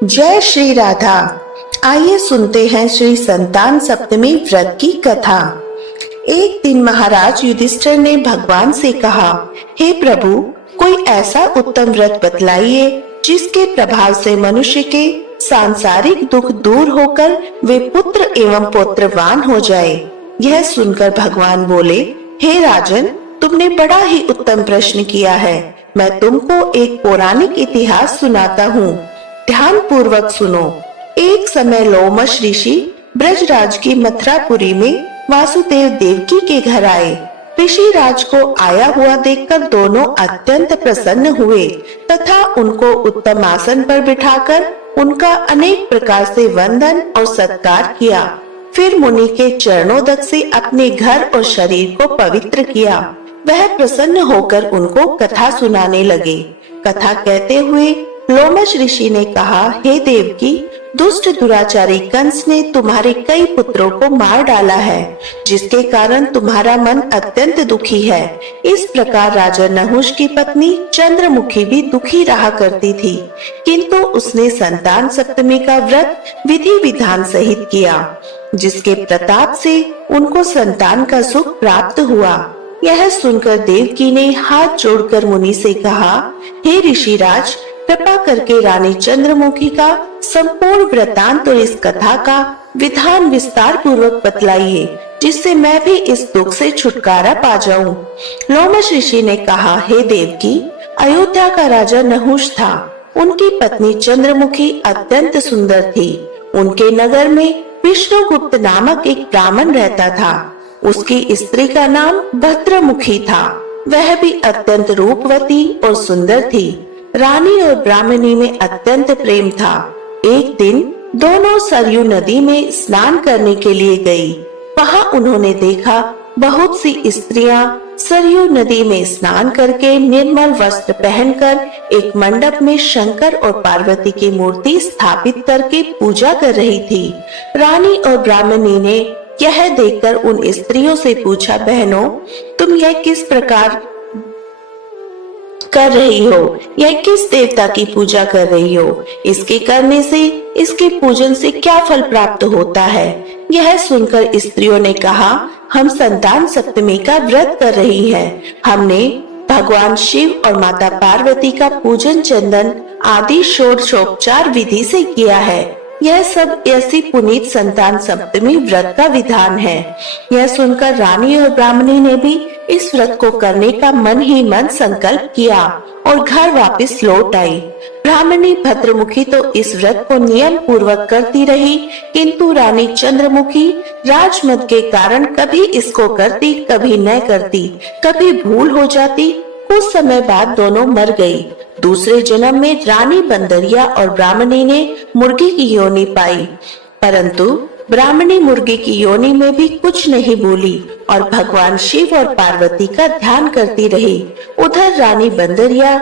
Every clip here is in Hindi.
जय श्री राधा। आइए सुनते हैं श्री संतान सप्तमी व्रत की कथा। एक दिन महाराज युधिष्ठिर ने भगवान से कहा, हे प्रभु, कोई ऐसा उत्तम व्रत बतलाइए जिसके प्रभाव से मनुष्य के सांसारिक दुख दूर होकर वे पुत्र एवं पौत्रवान हो जाए। यह सुनकर भगवान बोले, हे राजन, तुमने बड़ा ही उत्तम प्रश्न किया है। मैं तुमको एक पौराणिक इतिहास सुनाता हूँ, ध्यान पूर्वक सुनो। एक समय लोमश ऋषि ब्रजराज की मथुरापुरी में वासुदेव देवकी के घर आए। ऋषि राज को आया हुआ देखकर दोनों अत्यंत प्रसन्न हुए तथा उनको उत्तम आसन पर बिठाकर उनका अनेक प्रकार से वंदन और सत्कार किया। फिर मुनि के चरणोदक से अपने घर और शरीर को पवित्र किया। वह प्रसन्न होकर उनको कथा सुनाने लगे। कथा कहते हुए लोमश ऋषि ने कहा, हे देवकी, दुष्ट दुराचारी कंस ने तुम्हारे कई पुत्रों को मार डाला है, जिसके कारण तुम्हारा मन अत्यंत दुखी है। इस प्रकार राजा नहुष की पत्नी चंद्रमुखी भी दुखी रहा करती थी, किंतु उसने संतान सप्तमी का व्रत विधि विधान सहित किया, जिसके प्रताप से उनको संतान का सुख प्राप्त हुआ। यह सुनकर देवकी ने हाथ जोड़कर मुनि से कहा, हे ऋषिराज, कृपा करके रानी चंद्रमुखी का संपूर्ण वृतांत और इस कथा का विधान विस्तार पूर्वक बतलाइए, जिससे मैं भी इस दुख से छुटकारा पा जाऊं। लोमश ऋषि ने कहा, हे देवकी, अयोध्या का राजा नहुष था। उनकी पत्नी चंद्रमुखी अत्यंत सुंदर थी। उनके नगर में विष्णुगुप्त नामक एक ब्राह्मण रहता था। उसकी स्त्री का नाम भद्रमुखी था। वह भी अत्यंत रूपवती और सुंदर थी। रानी और ब्राह्मणी में अत्यंत प्रेम था। एक दिन दोनों सरयू नदी में स्नान करने के लिए गई। वहां उन्होंने देखा बहुत सी स्त्रियां सरयू नदी में स्नान करके निर्मल वस्त्र पहनकर एक मंडप में शंकर और पार्वती की मूर्ति स्थापित करके पूजा कर रही थी। रानी और ब्राह्मणी ने यह देखकर उन स्त्रियों से पूछा, बहनों, तुम यह किस प्रकार कर रही हो? यह किस देवता की पूजा कर रही हो? इसके करने से, इसके पूजन से क्या फल प्राप्त होता है? यह सुनकर स्त्रियों ने कहा, हम संतान सप्तमी का व्रत कर रही हैं। हमने भगवान शिव और माता पार्वती का पूजन चंदन आदि षोडशोपचार विधि से किया है। यह सब ऐसी पुनीत संतान सप्तमी व्रत का विधान है। यह सुनकर रानी और ब्राह्मणी ने भी इस व्रत को करने का मन ही मन संकल्प किया और घर वापस लौट आई। ब्राह्मणी भद्रमुखी तो इस व्रत को नियम पूर्वक करती रही, किंतु रानी चंद्रमुखी राजमद के कारण कभी इसको करती, कभी न करती, कभी भूल हो जाती। कुछ समय बाद दोनों मर गई। दूसरे जन्म में रानी बंदरिया और ब्राह्मणी ने मुर्गी की योनि पाई, परंतु ब्राह्मणी मुर्गी की योनि में भी कुछ नहीं बोली और भगवान शिव और पार्वती का ध्यान करती रही। उधर रानी बंदरिया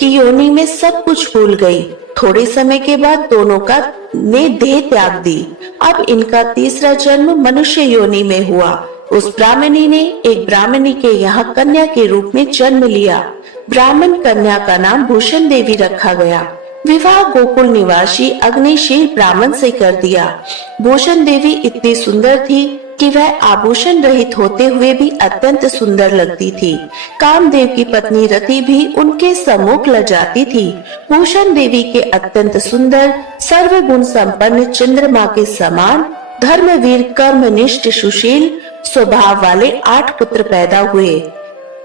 की योनि में सब कुछ भूल गई। थोड़े समय के बाद दोनों का ने देह त्याग दी। अब इनका तीसरा जन्म मनुष्य योनि में हुआ। उस ब्राह्मणी ने एक ब्राह्मणी के यहाँ कन्या के रूप में जन्म लिया। ब्राह्मण कन्या का नाम भूषण देवी रखा गया। विवाह गोकुल निवासी अग्निशील ब्राह्मण से कर दिया। भूषण देवी इतनी सुंदर थी कि वह आभूषण रहित होते हुए भी अत्यंत सुंदर लगती थी। कामदेव की पत्नी रति भी उनके सम्मुख लजाती थी। भूषण देवी के अत्यंत सुंदर सर्वगुण संपन्न चंद्रमा के समान धर्मवीर कर्मनिष्ठ सुशील स्वभाव वाले 8 पुत्र पैदा हुए।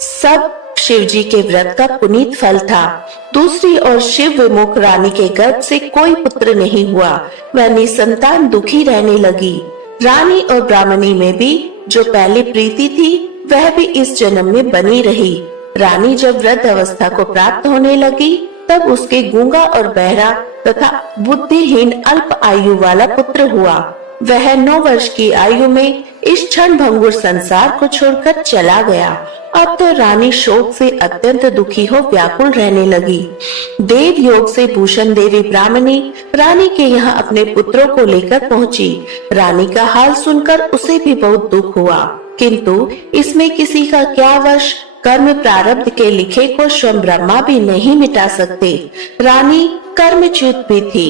सब शिवजी के व्रत का पुनीत फल था। दूसरी ओर शिव विमुख रानी के गर्भ से कोई पुत्र नहीं हुआ। वह निसंतान दुखी रहने लगी। रानी और ब्राह्मणी में भी जो पहले प्रीति थी, वह भी इस जन्म में बनी रही। रानी जब व्रत अवस्था को प्राप्त होने लगी, तब उसके गूंगा और बहरा तथा बुद्धिहीन अल्प आयु वाला पुत्र हुआ। वह 9 वर्ष की आयु में इस क्षण भंगुर संसार को छोड़कर चला गया। अब तो रानी शोक से अत्यंत दुखी हो व्याकुल रहने लगी। देव योग से भूषण देवी ब्राह्मणी रानी के यहाँ अपने पुत्रों को लेकर पहुंची। रानी का हाल सुनकर उसे भी बहुत दुख हुआ, किंतु इसमें किसी का क्या वश? कर्म प्रारब्ध के लिखे को स्वयं ब्रह्मा भी नहीं मिटा सकते। रानी कर्मच्युत भी थी।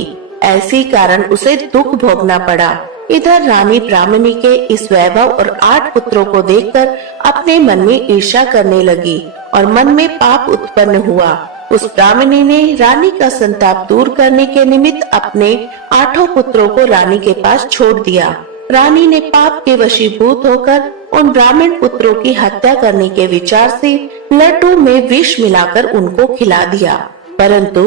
ऐसी कारण उसे दुख भोगना पड़ा। इधर रानी ब्राह्मणी के इस वैभव और 8 पुत्रों को देखकर अपने मन में ईर्ष्या करने लगी और मन में पाप उत्पन्न हुआ। उस ब्राह्मणी ने रानी का संताप दूर करने के निमित्त अपने 8 पुत्रों को रानी के पास छोड़ दिया। रानी ने पाप के वशीभूत होकर उन ब्राह्मण पुत्रों की हत्या करने के विचार से लड्डू में विष मिलाकर उनको खिला दिया, परंतु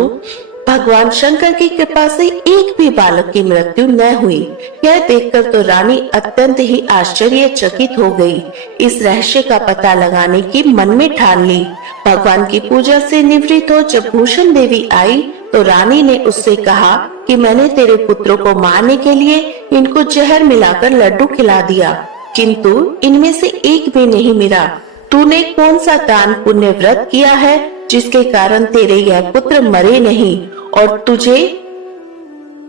भगवान शंकर की कृपा से एक भी बालक की मृत्यु न हुई। यह देखकर तो रानी अत्यंत ही आश्चर्यचकित हो गई। इस रहस्य का पता लगाने की मन में ठान ली। भगवान की पूजा से निवृत्त हो जब भूषण देवी आई तो रानी ने उससे कहा कि मैंने तेरे पुत्रों को मारने के लिए इनको जहर मिलाकर लड्डू खिला दिया, किंतु इनमें से एक भी नहीं मिला। तूने कौन सा दान पुण्य व्रत किया है जिसके कारण तेरे यह पुत्र मरे नहीं और तुझे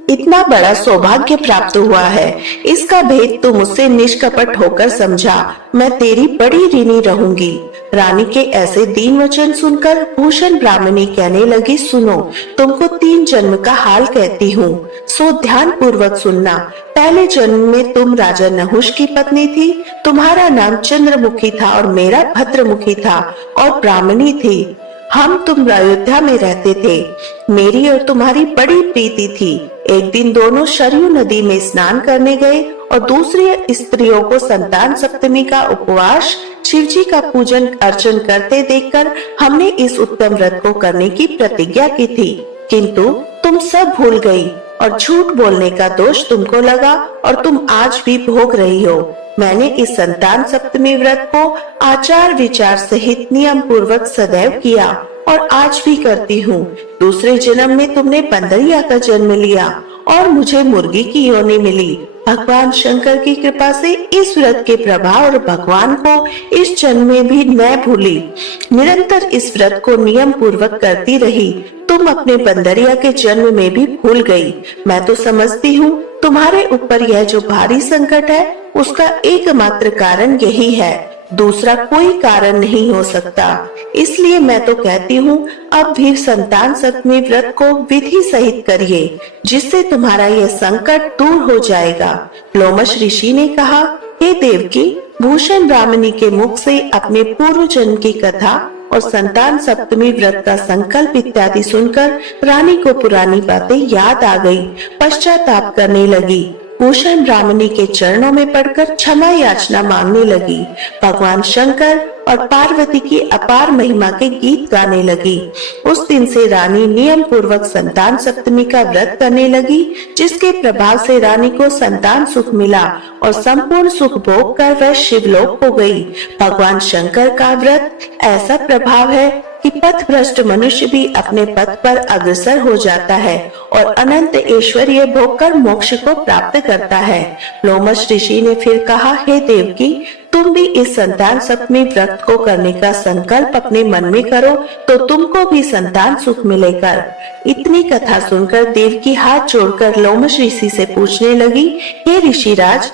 इतना बड़ा सौभाग्य प्राप्त हुआ है? इसका भेद तू मुझसे निष्कपट होकर समझा। मैं तेरी बड़ी ऋणी रहूंगी। रानी के ऐसे दीन वचन सुनकर भूषण ब्राह्मणी कहने लगी, सुनो, तुमको 3 जन्म का हाल कहती हूँ, सो ध्यान पूर्वक सुनना। पहले जन्म में तुम राजा नहुष की पत्नी थी। तुम्हारा नाम चंद्रमुखी था और मेरा भद्रमुखी था और ब्राह्मणी थी। हम तुम अयोध्या में रहते थे। मेरी और तुम्हारी बड़ी प्रीति थी। एक दिन दोनों सरयू नदी में स्नान करने गए और दूसरी स्त्रियों को संतान सप्तमी का उपवास शिव जी का पूजन अर्चन करते देखकर हमने इस उत्तम व्रत को करने की प्रतिज्ञा की थी, किंतु तुम सब भूल गई और झूठ बोलने का दोष तुमको लगा और तुम आज भी भोग रही हो। मैंने इस संतान सप्तमी व्रत को आचार विचार सहित नियम पूर्वक सदैव किया और आज भी करती हूँ। दूसरे जन्म में तुमने बंदरिया का जन्म लिया और मुझे मुर्गी की योनि मिली। भगवान शंकर की कृपा से इस व्रत के प्रभाव और भगवान को इस जन्म में भी न भूली। निरंतर इस व्रत को नियम पूर्वक करती रही। तुम अपने बंदरिया के जन्म में भी भूल गई। मैं तो समझती हूँ तुम्हारे ऊपर यह जो भारी संकट है उसका एकमात्र कारण यही है, दूसरा कोई कारण नहीं हो सकता। इसलिए मैं तो कहती हूँ अब भी संतान सप्तमी व्रत को विधि सहित करिए, जिससे तुम्हारा यह संकट दूर हो जाएगा। लोमश ऋषि ने कहा, हे देवकी, भूषण ब्राह्मणी के मुख से अपने पूर्व जन्म की कथा और संतान सप्तमी व्रत का संकल्प इत्यादि सुनकर रानी को पुरानी बातें याद आ गई। पश्चाताप करने लगी। भूषण ब्राह्मणी के चरणों में पड़कर क्षमा याचना मांगने लगी। भगवान शंकर और पार्वती की अपार महिमा के गीत गाने लगी। उस दिन से रानी नियम पूर्वक संतान सप्तमी का व्रत करने लगी, जिसके प्रभाव से रानी को संतान सुख मिला और संपूर्ण सुख भोग कर वह शिवलोक हो गई। भगवान शंकर का व्रत ऐसा प्रभाव है कि पथ भ्रष्ट मनुष्य भी अपने पथ पर अग्रसर हो जाता है और अनंत ऐश्वर्य भोग कर मोक्ष को प्राप्त करता है। लोमश ऋषि ने फिर कहा, हे देवकी, तुम भी इस संतान सप्तमी व्रत को करने का संकल्प अपने मन में करो तो तुमको भी संतान सुख मिलेगा। इतनी कथा सुनकर देवकी हाथ जोड़कर लोमश ऋषि से पूछने लगी, हे ऋषिराज,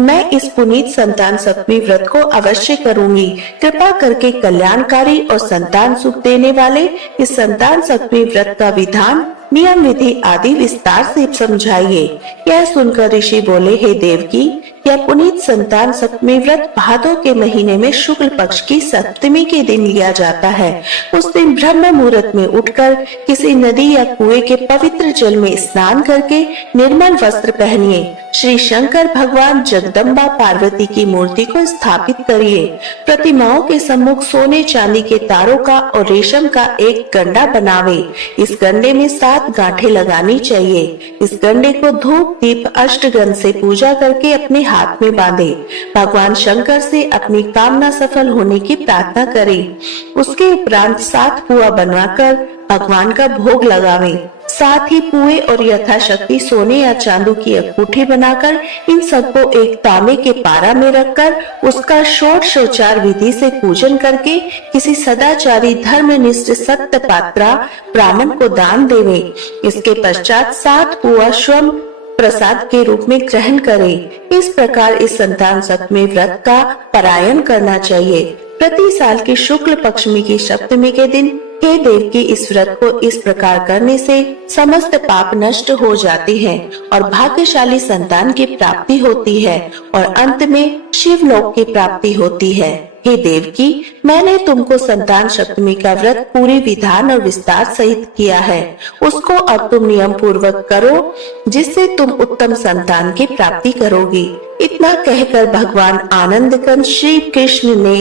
मैं इस पुनीत संतान सप्तमी व्रत को अवश्य करूंगी। कृपा करके कल्याणकारी और संतान सुख देने वाले इस संतान सप्तमी व्रत का विधान, नियम विधि आदि विस्तार से समझाइए। यह सुनकर ऋषि बोले, हे देवकी, यह पुनीत संतान सप्तमी व्रत भादों के महीने में शुक्ल पक्ष की सप्तमी के दिन लिया जाता है। उस दिन ब्रह्म मुहूर्त में उठकर किसी नदी या कुएं के पवित्र जल में स्नान करके निर्मल वस्त्र पहनिए। श्री शंकर भगवान जगदम्बा पार्वती की मूर्ति को स्थापित करिए। प्रतिमाओं के सम्मुख सोने चांदी के तारों का और रेशम का एक गंडा बनावे। इस गंडे में 7 गांठें लगानी चाहिए। इस गंडे को धूप दीप अष्टगंध से पूजा करके अपने हाथ में बांधे। भगवान शंकर से अपनी कामना सफल होने की प्रार्थना करें। उसके उपरांत 7 पुआ बनवाकर भगवान का भोग लगावे। साथ ही पुए और यथाशक्ति सोने या चांदी की अंगूठी बनाकर इन सबको एक तांबे के पारा में रखकर उसका षोडशोपचार विधि से पूजन करके किसी सदाचारी धर्मनिष्ठ सत्य पात्रा ब्राह्मण को दान देवे। इसके पश्चात 7 पुआ स्वयं प्रसाद के रूप में ग्रहण करें। इस प्रकार इस संतान सप्तमी व्रत का पारायण करना चाहिए। प्रति साल की शुक्ल पक्षमी की सप्तमी के दिन हे देवकी, इस व्रत को इस प्रकार करने से समस्त पाप नष्ट हो जाते हैं और भाग्यशाली संतान की प्राप्ति होती है और अंत में शिवलोक की प्राप्ति होती है। हे देवकी, मैंने तुमको संतान सप्तमी का व्रत पूरी विधान और विस्तार सहित किया है, उसको अब तुम नियम पूर्वक करो, जिससे तुम उत्तम संतान की प्राप्ति करोगी। इतना कहकर भगवान आनंद कंद श्री कृष्ण ने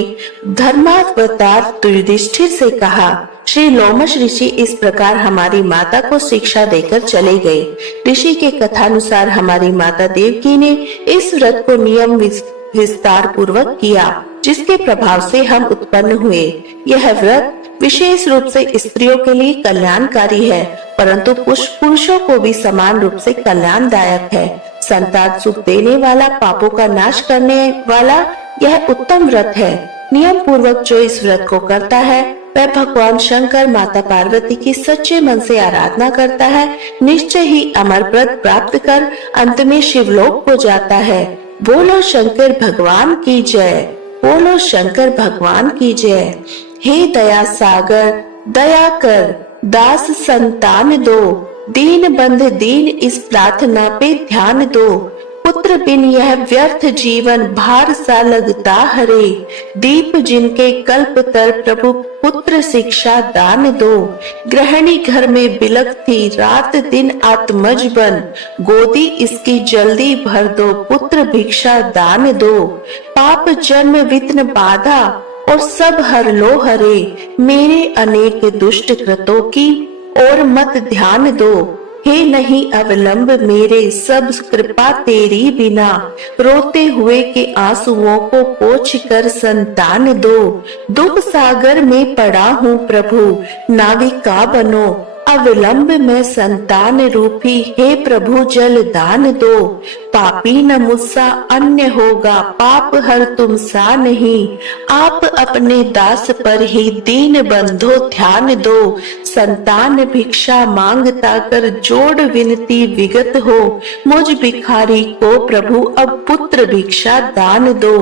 धर्मावतार युधिष्ठिर से कहा। श्री लोमश ऋषि इस प्रकार हमारी माता को शिक्षा देकर चले गए। ऋषि के कथानुसार हमारी माता देवकी ने इस व्रत को नियम विस्तार पूर्वक किया, जिसके प्रभाव से हम उत्पन्न हुए। यह व्रत विशेष रूप से स्त्रियों के लिए कल्याणकारी है, परंतु पुरुषों को भी समान रूप से कल्याणदायक है। संतान सुख देने वाला, पापों का नाश करने वाला यह उत्तम व्रत है। नियम पूर्वक जो इस व्रत को करता है वह भगवान शंकर, माता पार्वती की सच्चे मन से आराधना करता है, निश्चय ही अमर पद प्राप्त कर अंत में शिवलोक को जाता है। बोलो शंकर भगवान की जय, बोलो शंकर भगवान की जय। हे दया सागर, दया कर, दास संतान दो, दीन बंध दीन इस प्रार्थना पे ध्यान दो। पुत्र बिन यह व्यर्थ जीवन भार सा लगता हरे, दीप जिनके कल्प तर प्रभु पुत्र शिक्षा दान दो। गृहिणी घर में बिलख थी रात दिन आत्मज बन, गोदी इसकी जल्दी भर दो, पुत्र भिक्षा दान दो। पाप जन्म विघ्न बाधा और सब हर लो हरे, मेरे अनेक दुष्ट कृतों की और मत ध्यान दो। हे नहीं अवलंब मेरे सब कृपा तेरी बिना, रोते हुए के आंसुओं को पोंछ कर संतान दो। दुख सागर में पड़ा हूँ प्रभु, नाविका बनो, अविलंब में संतान रूपी हे प्रभु जल दान दो। पापी न मुझसा अन्य होगा, पाप हर तुम सा नहीं, आप अपने दास पर ही दीन बंधो ध्यान दो। संतान भिक्षा मांगता कर जोड़ विनती विगत हो, मुझ भिखारी को प्रभु अब पुत्र भिक्षा दान दो।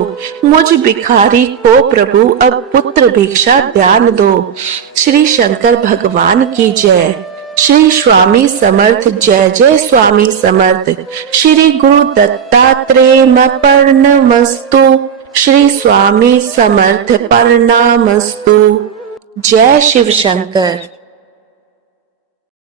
मुझ भिखारी को प्रभु अब पुत्र भिक्षा दान दो। श्री शंकर भगवान की जय। श्री स्वामी समर्थ, जय जय स्वामी समर्थ। श्री गुरु दत्तात्रेय प्रणमस्तु, श्री स्वामी समर्थ प्रणामस्तु। जय शिव शंकर।